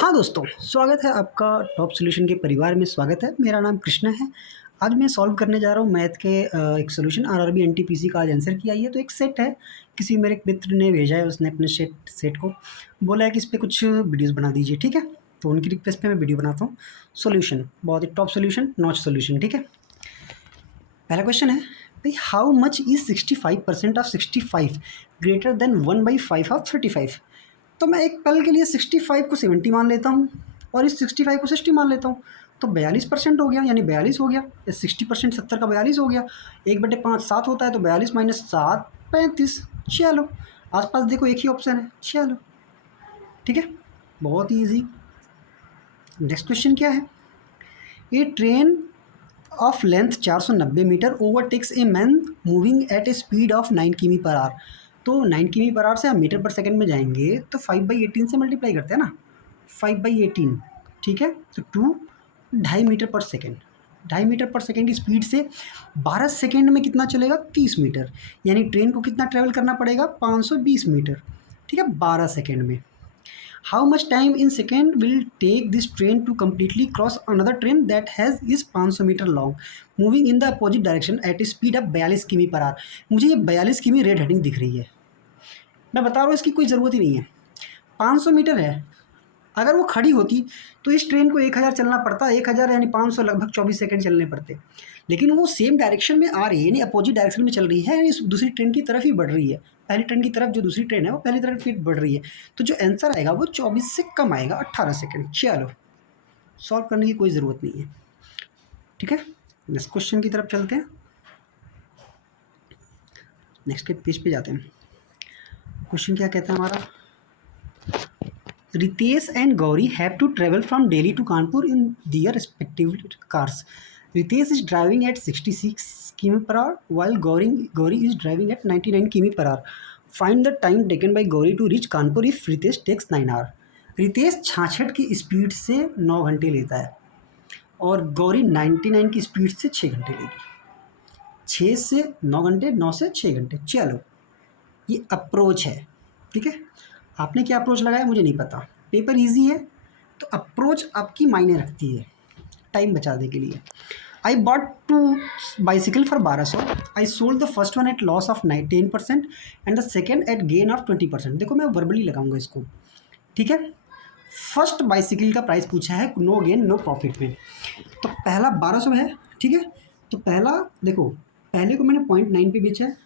हाँ दोस्तों, स्वागत है आपका टॉप सॉल्यूशन के परिवार में स्वागत है। मेरा नाम कृष्णा है। आज मैं सॉल्व करने जा रहा हूँ मैथ के एक सॉल्यूशन आरआरबी एनटीपीसी का आज आंसर किया। ये तो एक सेट है, किसी मेरे एक मित्र ने भेजा है, उसने अपने सेट को बोला है कि इस पे कुछ वीडियोज़ बना दीजिए, ठीक है? तो उनकी रिक्वेस्ट पे मैं वीडियो बनाता हूँ। सॉल्यूशन बहुत ही टॉप सॉल्यूशन, नॉच सॉल्यूशन, ठीक है? पहला क्वेश्चन है भाई, how much is 65% of 65 greater than 1/5 of 35? तो मैं एक पल के लिए 65 को 70 मान लेता हूँ और इस 65 को 60 मान लेता हूँ, तो 42% हो गया, यानी 42 हो गया। या 60% 70 का 42 हो गया। 1/5 7 होता है, तो 42 माइनस 7 35। चलो आसपास देखो, एक ही ऑप्शन है। चलो ठीक है, बहुत ही ईजी। नेक्स्ट क्वेश्चन क्या है? A train of length 490 metre overtakes a man moving at a speed of 9 किमी पर आवर। तो 9 किमी पर आवर से हम मीटर पर सेकंड में जाएंगे, तो 5/18 से मल्टीप्लाई करते हैं ना, 5/18, ठीक है? तो 2.5 मीटर पर सेकेंड, 2.5 मीटर पर सेकेंड की स्पीड से 12 सेकेंड में कितना चलेगा? 30 मीटर। यानी ट्रेन को कितना ट्रेवल करना पड़ेगा? 520 मीटर, ठीक है, 12 सेकेंड में। How much time in second will take this train to completely cross another train that is 500 metre long moving in the opposite direction at a speed of 42 किमी per hour? मुझे ये 42 किमी red heading दिख रही है। मैं बता रहा हूँ, इसकी कोई ज़रूरत ही नहीं है। 500 मीटर है, अगर वो खड़ी होती तो इस ट्रेन को 1000 चलना पड़ता, 1000 यानी 500 लगभग 24 सेकंड चलने पड़ते। लेकिन वो सेम डायरेक्शन में आ रही है, यानी अपोजिट डायरेक्शन में चल रही है, यानी दूसरी ट्रेन की तरफ ही बढ़ रही है। पहली ट्रेन की तरफ जो दूसरी ट्रेन है वो पहली तरफ फिर बढ़ रही है। तो जो आंसर आएगा वो 24 से कम आएगा, 18 सेकंड। चलो सॉल्व करने की कोई ज़रूरत नहीं है, ठीक है? नेक्स्ट क्वेश्चन की तरफ चलते हैं, नेक्स्ट के पेज पे जाते हैं। क्वेश्चन क्या कहता है हमारा? Ritesh and Gauri have to travel from Delhi to Kanpur in their respective cars. Ritesh is driving at 66 km per hour while Gauri is driving at 99 km per hour. Find the time taken by Gauri to reach Kanpur if Ritesh takes 9 hours. Ritesh 66 की speed से 9 घंटे लेता है और गौरी 99 की speed से 6 घंटे लेगी। 6 से 9 घंटे, 9 से 6 घंटे। चलो ये अप्रोच है, ठीक है? आपने क्या अप्रोच लगाया मुझे नहीं पता, पेपर इजी है तो अप्रोच आपकी मायने रखती है टाइम बचाने के लिए। I bought 2 bicycle for 1200। I sold the first one at loss of 10% and the second at gain of 20%। देखो मैं वर्बली लगाऊंगा इसको, ठीक है? फर्स्ट बाइसिकल का प्राइस पूछा है, नो गेन नो प्रॉफिट में। तो पहला 1200 है, ठीक है? तो पहला देखो, पहले को मैंने 0.9 पे बेचा है,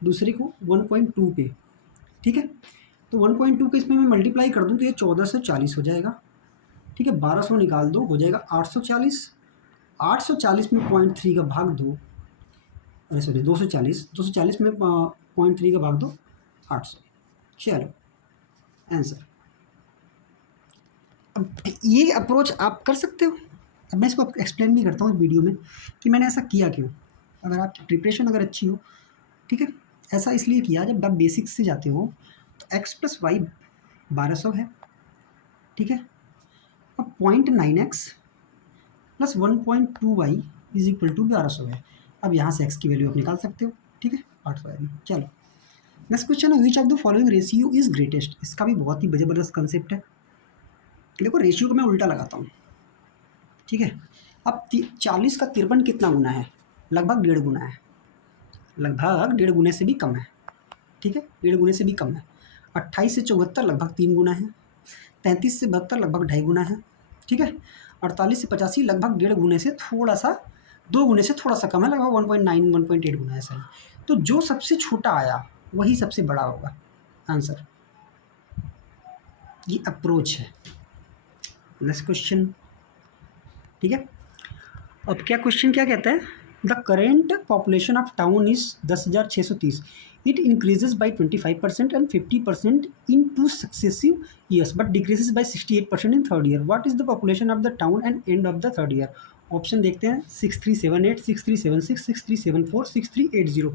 दूसरे को 1.2 पे, ठीक है? तो 1.2 के इसमें मैं मल्टीप्लाई कर दूँ तो ये 1440 हो जाएगा, ठीक है? 1200 निकाल दो, हो जाएगा 840। 840 में 0.3 का भाग दो, अरे सॉरी 240 में 0.3 का भाग दो, 800। चलो आंसर। अब ये अप्रोच आप कर सकते हो। अब मैं इसको एक्सप्लेन भी करता हूँ इस वीडियो में कि मैंने ऐसा किया क्यों, अगर आपकी प्रिपरेशन अगर अच्छी हो, ठीक है? ऐसा इसलिए किया, जब आप बेसिक्स से जाते हो तो x प्लस वाई 1200 है, ठीक है? अब 0.9x plus 1.2y is equal to 1200 है। अब यहाँ से x की वैल्यू आप निकाल सकते हो, ठीक है? 800 है। चलो नेक्स्ट क्वेश्चन है, which of the following ratio is greatest? इसका भी बहुत ही ज़बरदस्त कंसेप्ट है। देखो रेशियो को मैं उल्टा लगाता हूँ, ठीक है? अब 40 का 53 कितना गुना है? लगभग 1.5 गुना है, लगभग 1.5 गुने से भी कम है, ठीक है? 1.5 गुने से भी कम है। 28 से 74 लगभग 3 गुना है। 33 से 72 लगभग 2.5 गुना है, ठीक है? 48 से 85 लगभग 1.5 गुने से थोड़ा सा, 2 गुने से थोड़ा सा कम है, लगभग 1.9 1.8 गुना है सही। तो जो सबसे छोटा आया वही सबसे बड़ा होगा आंसर। ये अप्रोच है। नेक्स्ट क्वेश्चन, ठीक है? अब क्या क्वेश्चन क्या कहता है? The current population of town is 10,630। It increases by 25% and 50% in 2 successive years but decreases by 68% in 3rd year. What is the population of the town and end of the 3rd year? Option देखते हैं, 6378, 6376, 6374, 6380।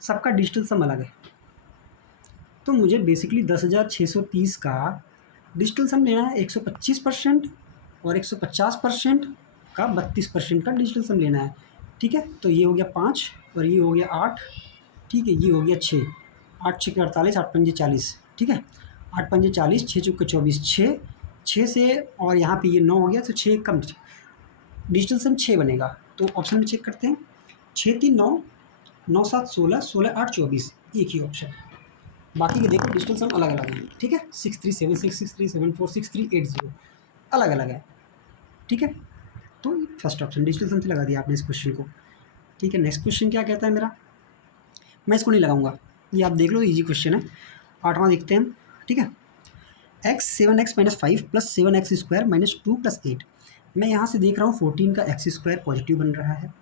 सबका digital सम अलग है, तो मुझे basically 10,630 का digital सम लेना है। 125% और 150% का 32% का डिजिटल सम लेना है, ठीक है? तो ये हो गया 5 और ये हो गया 8, ठीक है? ये हो गया 6, 8 6 48, 8 पंजे 40, ठीक है? 8 पंजे 40, 6 चौके 24, 6 6 से और यहाँ पे ये 9 हो गया तो 6 कम, डिजिटल सम 6 बनेगा। तो ऑप्शन में चेक करते हैं, 6 3 9, 9 7 16, 16 8 24, एक ही ऑप्शन है। बाकी के देखो डिजिटल सम अलग अलग है, ठीक है, 6376, 6374, 6380 अलग अलग है, ठीक है। तो फर्स्ट ऑप्शन डिजिटल सम से लगा दिया आपने इस क्वेश्चन को, ठीक है। नेक्स्ट क्वेश्चन क्या कहता है मेरा, मैं इसको नहीं लगाऊंगा, ये आप देख लो, इजी क्वेश्चन है। 8वां देखते हैं, ठीक है। X 7x minus 5 plus 7x square minus 2 plus 8। मैं यहाँ से देख रहा हूँ 14 का एक्स स्क्वायर पॉजिटिव बन रहा है,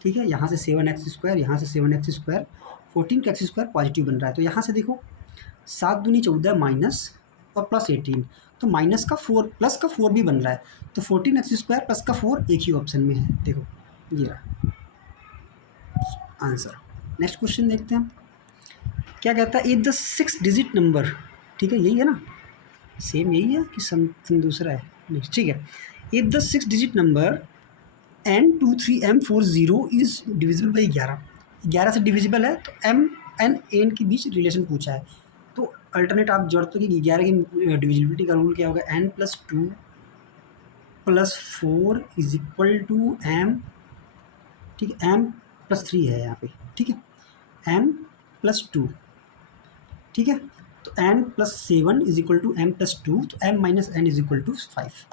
ठीक है। यहाँ से 7x स्क्वायर, यहाँ से 7x स्क्वायर, 14 का एक्स स्क्वायर पॉजिटिव बन रहा है। तो यहाँ से देखो 7 दूनी 14 माइनस और प्लस 18, तो माइनस का 4 प्लस का 4 भी बन रहा है। तो 14x स्क्वायर प्लस का 4 एक ही ऑप्शन में है, देखो ये रहा आंसर। नेक्स्ट क्वेश्चन देखते हैं, क्या कहता है, इफ द 6 डिजिट नंबर, ठीक है यही है ना, सेम यही है कि समथिंग दूसरा है, नहीं ठीक है। If the 6 digit number N23M40 is divisible by 11, 11 से डिविजिबल है, तो M एन एन के बीच रिलेशन पूछा है। तो अल्टरनेट आप जोड़ते हो कि 11 की डिविजिबिलिटी का रूल क्या होगा, N+2 + 4 is equal to M, ठीक है, M+3 है यहाँ पे, ठीक है, M+2, ठीक है। तो N+7 is equal to M+2, तो M-N इज इक्वल टू 5,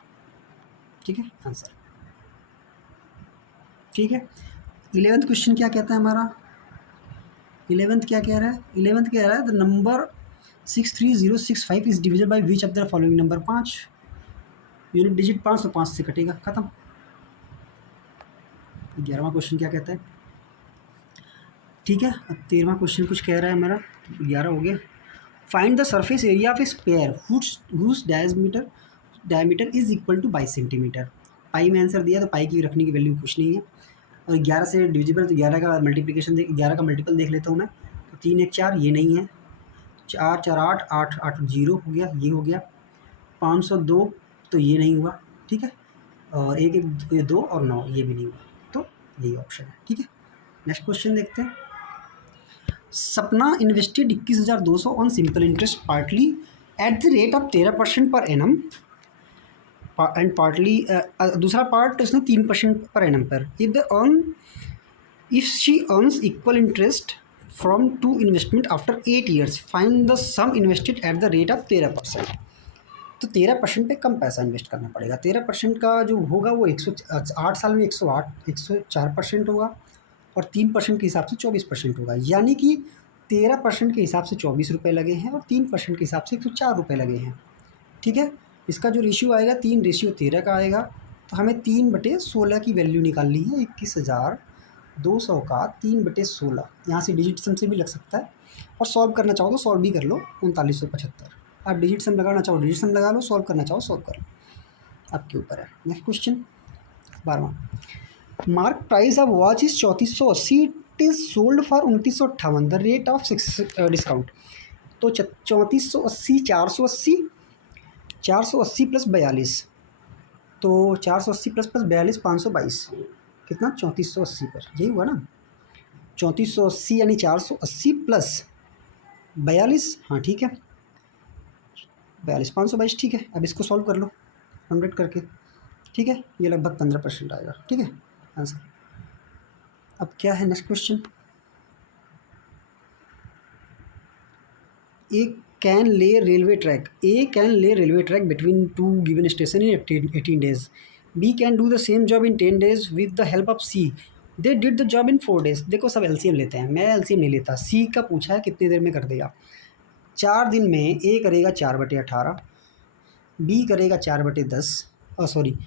ठीक है आंसर, ठीक है। 11th क्वेश्चन क्या कहता है हमारा, 11th क्या कह रहा है, 11th कह रहा है the number 63065 is divisible by which of the following number, 5 unit digit 5, तो 5 से कटेगा, खत्म। 11वां क्वेश्चन क्या कहता है, ठीक है। अब 13वां क्वेश्चन कुछ कह रहा है मेरा, 11 हो गया। Find the surface area of a square whose diameter is equal to 22 centimetre. Pi में आंसर दिया, तो पाई की रखने की वैल्यू कुछ नहीं है, और 11 से डिविजिबल, तो 11 का मल्टीप्लिकेशन 11 का मल्टीपल देख लेता हूँ मैं, तो 3 1 4 ये नहीं है, 4 4 8 8 8 0 हो गया, ये हो गया, 502 तो ये नहीं हुआ, ठीक है, और 1 1 2 और 9 ये भी नहीं हुआ, तो यही ऑप्शन है, ठीक है। नेक्स्ट क्वेश्चन देखते हैं, Sapna invested 21,200 on simple interest partly at the rate of 13% per annum and partly, दूसरा पार्ट उसने 3% पर एनम पर। If she earns equal interest from two investment after 8 years, find the sum invested at the rate of 13%। तो 13% पे कम पैसा invest करना पड़ेगा। 13% का जो होगा वो 108 साल में 104% होगा, और 3% के हिसाब से 24% होगा, यानी कि 13% के हिसाब से 24 रुपये लगे हैं, और 3% के हिसाब से 104 रुपये लगे हैं, ठीक है। इसका जो रेशियो आएगा 3:13 का आएगा, तो हमें 3/16 की वैल्यू निकालनी है। 21,200 का 3/16, यहाँ से डिजिट सम से भी लग सकता है, और सॉल्व करना चाहो तो सॉल्व भी कर लो, 3975। आप डिजिट सम लगाना चाहो डिजिट सम लगा लो, सॉल्व करना चाहो सॉल्व कर लो, आपके ऊपर है। नेक्स्ट क्वेश्चन 12वां, mark price of watch is 3480, it is sold for 2958, the rate of 6 discount. तो 3480, 480, 480 + 42, तो 480 + 42 522, कितना 3480 पर, यही हुआ ना, 3480 यानी 480 + 42, हाँ ठीक है, 42 522, ठीक है। अब इसको सॉल्व कर लो 100 करके, ठीक है, ये लगभग 15% आएगा, ठीक है आंसर। अब क्या है next question, A can lay railway track between 2 given station in 18 days, B can do the same job in 10 days with the help of C, they did the job in 4 days। देखो सब LCM लेते हैं, मैं LCM नहीं लेता, सी का पूछा है कितनी देर में कर देगा। 4 दिन में ए करेगा 4/18, बी करेगा 4/10, सॉरी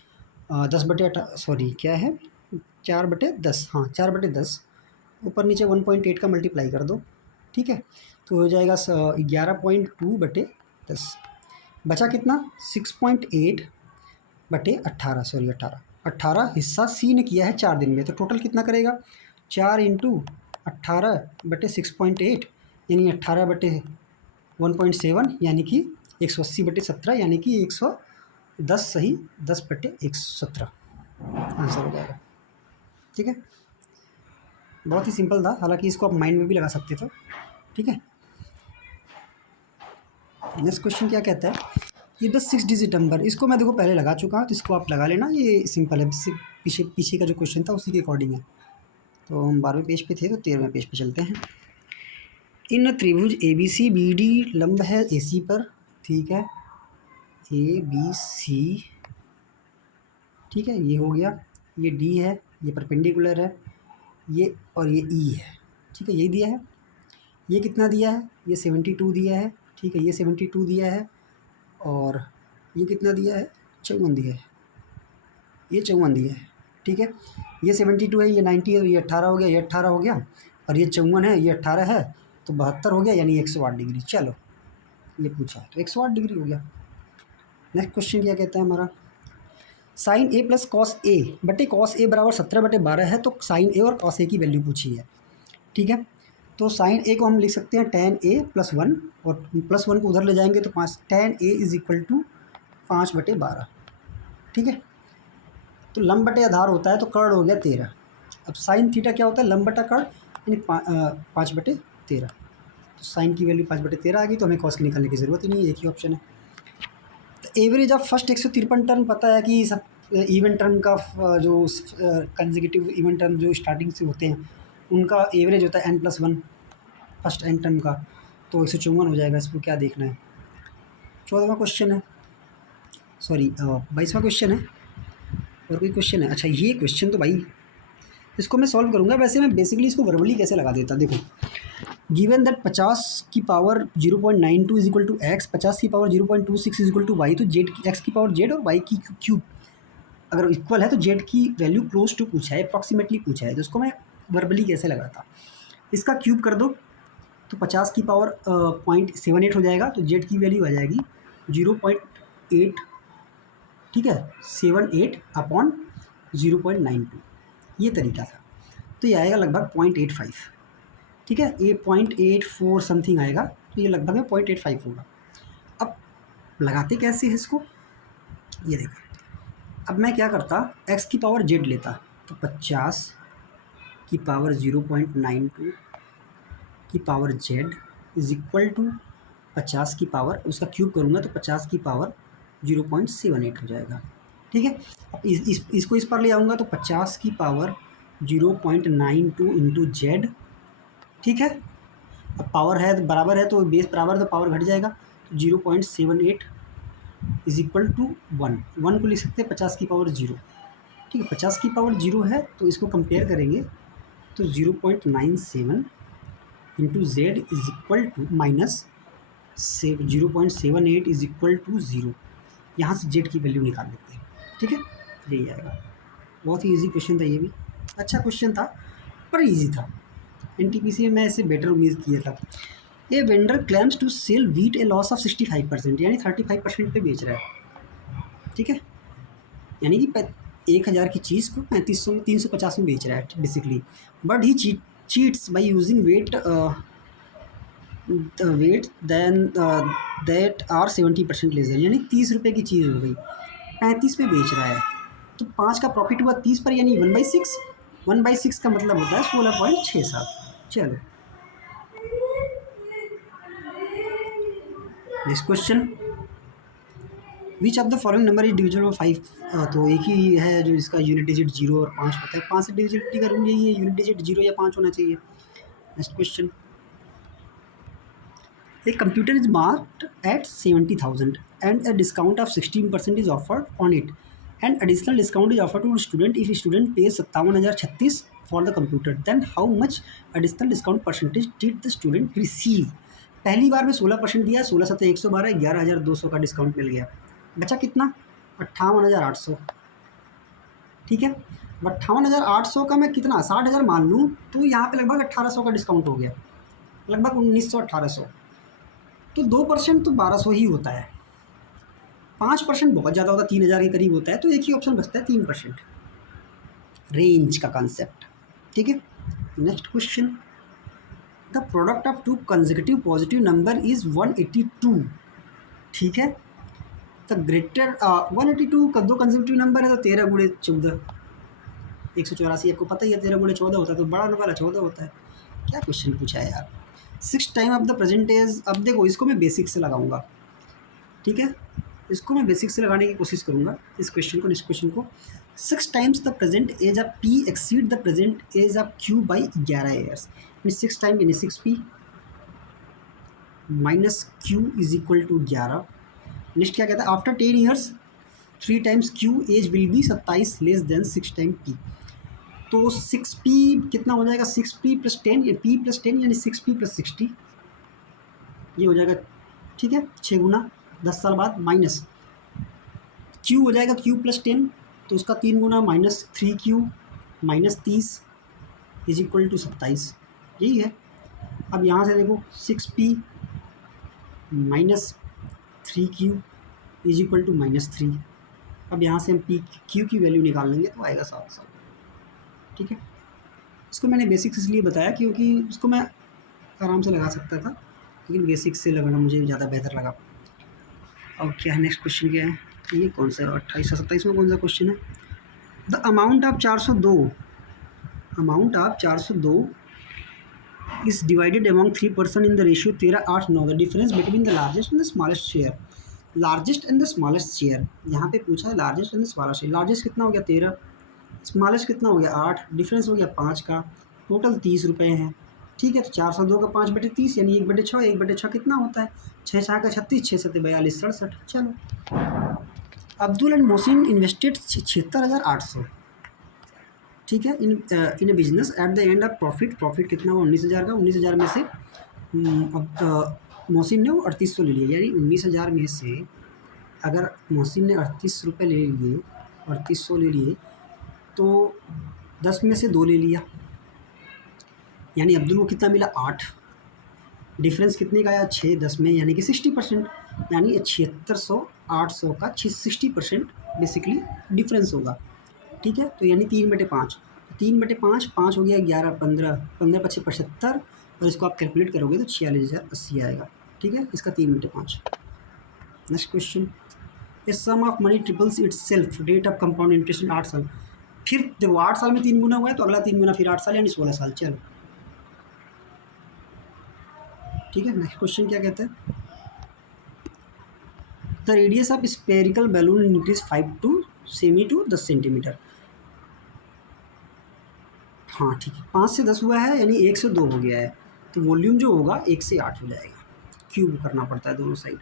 10/18, सॉरी क्या है 4/10, हाँ 4/10, ऊपर नीचे 1.8 का मल्टीप्लाई कर दो, ठीक है, तो हो जाएगा 11.2/10, बचा कितना 6.8/18, सॉरी 18 हिस्सा सी ने किया है 4 दिन में, तो टोटल कितना करेगा 4 × 18/6.8, यानी 18/1.7, यानी कि 180/17, यानी कि 110 सही 10/117 आंसर हो जाएगा, ठीक है। बहुत ही सिंपल था, हालांकि इसको आप माइंड में भी लगा सकते थे, ठीक है। नेक्स्ट क्वेश्चन क्या कहता है, ये बस 6 डिजिट नंबर, इसको मैं देखो पहले लगा चुका हूँ, तो इसको आप लगा लेना, ये सिंपल है। पीछे पीछे का जो क्वेश्चन था उसी के अकॉर्डिंग है। तो हम 12वें पेज पे थे, तो 13वें पेज पे चलते हैं। इन त्रिभुज A B C B D लंब है ए सी पर, ठीक है, ए बी सी, ठीक है, ये हो गया, ये डी है, ये परपेंडिकुलर है, ये और ये ई है, ठीक है, यही दिया है। ये कितना दिया है, ये 72 दिया है, ठीक है, ये 72 दिया है, और ये कितना दिया है, 54 दिया है, ये 54 दिया है, ठीक है। ये 72 है, ये 90 है, तो ये 18 हो गया, ये 18 हो गया, और ये 54 है, ये 18 है, तो 72 हो गया, यानी 108 डिग्री। चलो, ये पूछा है तो 108 डिग्री हो गया। नेक्स्ट क्वेश्चन क्या कहता है हमारा, sign A plus cos A बटे कॉस ए बराबर 17/12 है, तो साइन ए और कॉस ए की वैल्यू पूछी है, ठीक है। तो साइन ए को हम लिख सकते हैं tan a + 1, और +1 को उधर ले जाएंगे तो 5, tan a = 5/12, ठीक है। तो लंब बटे आधार होता है, तो कर्ण हो गया 13। अब साइन थीटा क्या होता है, लंब बटा कर्ण, यानी 5/13। तो साइन की वैल्यू 5/13 आ गई, तो हमें कॉस की निकालने की ज़रूरत ही नहीं है, एक ही ऑप्शन है। तो एवरेज ऑफ फर्स्ट 153 टर्म पता है कि सब इवन टर्म का जो कंसेक्यूटिव इवन टर्म जो स्टार्टिंग से होते हैं उनका एवरेज होता है n+1 फर्स्ट n टर्म का, तो 154 हो जाएगा। इसको क्या देखना है, 14वां क्वेश्चन है, सॉरी 22वां क्वेश्चन है। और कोई क्वेश्चन है, अच्छा ये क्वेश्चन तो भाई इसको मैं सॉल्व करूँगा। वैसे मैं बेसिकली इसको वर्बली कैसे लगा देता, देखो, गिवन दैट 50 की पावर 0.92 = x, 50 की पावर 0.26 = y, तो जेड की, एक्स की पावर जेड और वाई की क्यूब अगर इक्वल है तो जेड की वैल्यू क्लोज टू पूछा है, अप्रॉक्सीमेटली पूछा है, तो इसको मैं वर्बली कैसे लगाता, इसका क्यूब कर दो तो 50 की पावर 0.78 हो जाएगा, तो जेड की वैल्यू आ जाएगी 0.8, ठीक है, 78/0.92, ये तरीका था। तो ये आएगा लगभग 0.85, ठीक है, ये 0.84 समथिंग आएगा, तो ये लगभग में 0.85 होगा। अब लगाते कैसे है इसको, ये देखो, अब मैं क्या करता, x की पावर z लेता, तो 50 की पावर 0.92 की पावर z = 50 की पावर, उसका क्यूब करूँगा तो 50 की पावर 0.78 हो जाएगा, ठीक है। अब इसको इस पर ले आऊँगा तो 50 की पावर 0.92 इंटू जेड, ठीक है। अब पावर है बराबर है, तो बेस बराबर तो पावर घट जाएगा, तो 0.78 = 1 को लिख सकते हैं 50 की पावर 0, ठीक है। 50 की पावर 0 है, तो इसको कंपेयर करेंगे तो 0.97 इंटू जेड = माइनस 0.78 = 0। यहाँ से जेड की वैल्यू निकाल लेते हैं, ठीक है, यही आएगा। बहुत ही इजी क्वेश्चन था ये भी, अच्छा क्वेश्चन था पर इजी था। एनटीपीसी में मैं इससे बेटर उम्मीद किया था। A vendor claims to sell wheat a loss of 65%, यानी 35% पे बेच रहा है, ठीक है, यानी कि 1000 की चीज़ को 3500 350 में बेच रहा है basically, but he cheats by using weight than that are 70% lesser, यानी 30 रुपये की चीज़ हो गई 35 पे बेच रहा है, तो 5 का प्रॉफिट हुआ 30 पर, यानी 1/6, 1/6 का मतलब होता है 16.67। चलो next question, which of the following number is divisible by 5, तो एक ही है जो इसका यूनिट डिजिट 0 और 5 होता है, 5 से डिविजिबिलिटी करूँगी, ये यूनिट डिजिट 0 या 5 होना चाहिए। Next question, a computer is marked at 70,000 and a discount of 16% is offered on it, and additional discount is offered to student if student pays 57,036 for the computer, then how much additional discount percentage did the student receive। पहली बार में 16% दिया, 16 सत्तर 112, 11,200 का discount मिल गया, बचा कितना 58,800, ठीक है। अब 58,800 का मैं कितना 60,000 मान लूँ, तो यहाँ पे लगभग 1,800 का डिस्काउंट हो गया, लगभग 1,900 1,800, तो 2% तो 1,200 ही होता है, 5% बहुत ज़्यादा होता है, 3,000 के करीब होता है, तो एक ही ऑप्शन बचता है 3%, रेंज का कॉन्सेप्ट, ठीक है। Next question, the product of 2 consecutive positive number is 182, ठीक है। द ग्रेटर 182 का 2 कंसेक्यूटिव नंबर है, तो 13 गुणे 14, 184, आपको पता ही है 13 गुणे 14 होता है, तो बड़ा वाला 14 होता है। क्या क्वेश्चन पूछा है यार, 6 time of the present age. अब देखो इसको मैं बेसिक से लगाऊंगा, ठीक है, इसको मैं बेसिक से लगाने की कोशिश करूँगा इस क्वेश्चन को, नेक्स्ट क्वेश्चन को। 6 times the present age of P exceed the present age of Q by 11 years. यानी 6 टाइम यानी 6p minus Q is equal to 11। Next क्या कहता है, after 10 years 3 times Q age will be 27 less than 6 time P. तो 6p कितना हो जाएगा, 6p plus 10 या p प्लस 10 यानी 6p प्लस 60, ये हो जाएगा। ठीक है, 6 गुना 10 साल बाद, माइनस क्यू हो जाएगा क्यू प्लस 10, तो उसका 3 गुना minus 3q minus 30 is equal to 27, यही है। अब यहाँ से देखो 6p minus 3q is equal to minus 3। अब यहाँ से हम पी क्यू की वैल्यू निकाल लेंगे तो आएगा 700। ठीक है, इसको मैंने बेसिक्स इसलिए बताया क्योंकि उसको मैं आराम से लगा सकता था, लेकिन बेसिक्स से लगाना मुझे ज़्यादा बेहतर लगा। अब क्या है, नेक्स्ट क्वेश्चन क्या है, ये कौन सा 28 और 27 में कौन सा क्वेश्चन है। The amount of 402 is divided among 3 person in the ratio 13 8 9। The difference between the largest and the smallest share, largest and the smallest share, यहाँ पे पूछा है largest and the smallest share. Largest कितना हो गया 13, smallest कितना हो गया 8, डिफरेंस हो गया 5 का, टोटल 30 रुपये है। ठीक है, तो 402 का 5/30 यानी 1/6, 1/6 कितना होता है, 6 4 का 36, 6 7 42 67। चलो, अब्दुल एंड मोहसिन इन्वेस्टेड 76,800। ठीक है, in a business at the end of profit कितना हुआ 19,000 का। 19,000 में से अब मोहसिन ने 3800 ले लिया, यानी 19,000 में से अगर मोहसिन ने 38 रुपये ले लिए, 3800 ले लिए, तो 10 में से 2 ले लिया, यानी अब्दुल को कितना मिला 8। डिफरेंस कितने का आया 6 10 में, यानी कि 60%, यानी 7600 800 का 60% बेसिकली डिफरेंस होगा। ठीक है, तो यानी 3/5, 3/5, 5 हो गया 11 15, 15 × 5 = 75, और इसको आप कैलकुलेट करोगे तो 46,080 आएगा। ठीक है, इसका 3/5। Next question, a sum of money triples itself, rate of compound interest 8 साल। फिर देखो 8 साल में 3 गुना हुआ है, तो अगला 3 गुना फिर 8 साल यानी 16 साल। चलो ठीक है, नेक्स्ट क्वेश्चन क्या कहते हैं, the radius of spherical balloon increase 5 to cm to 10 centimetre. हाँ ठीक है, 5 से 10 हुआ है, यानी 1 से 2 हो गया है, तो वॉल्यूम जो होगा 1 से 8 हो जाएगा। क्यूब करना पड़ता है दोनों साइड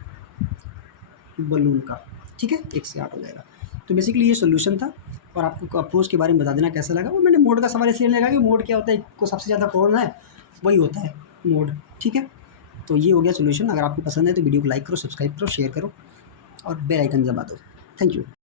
बलून का। ठीक है, 1 से 8 हो जाएगा। तो बेसिकली ये सोल्यूशन था, और आपको अप्रोच के बारे में बता देना कैसा लगा। वो मैंने मोड का सवाल इसलिए लगा कि मोड क्या होता है, को सबसे ज़्यादा कौन है वही होता है मोड। ठीक है, तो ये हो गया सोल्यूशन। अगर आपको पसंद है तो वीडियो को लाइक करो, सब्सक्राइब करो, शेयर करो और बेल आइकन दबा दो। Thank you.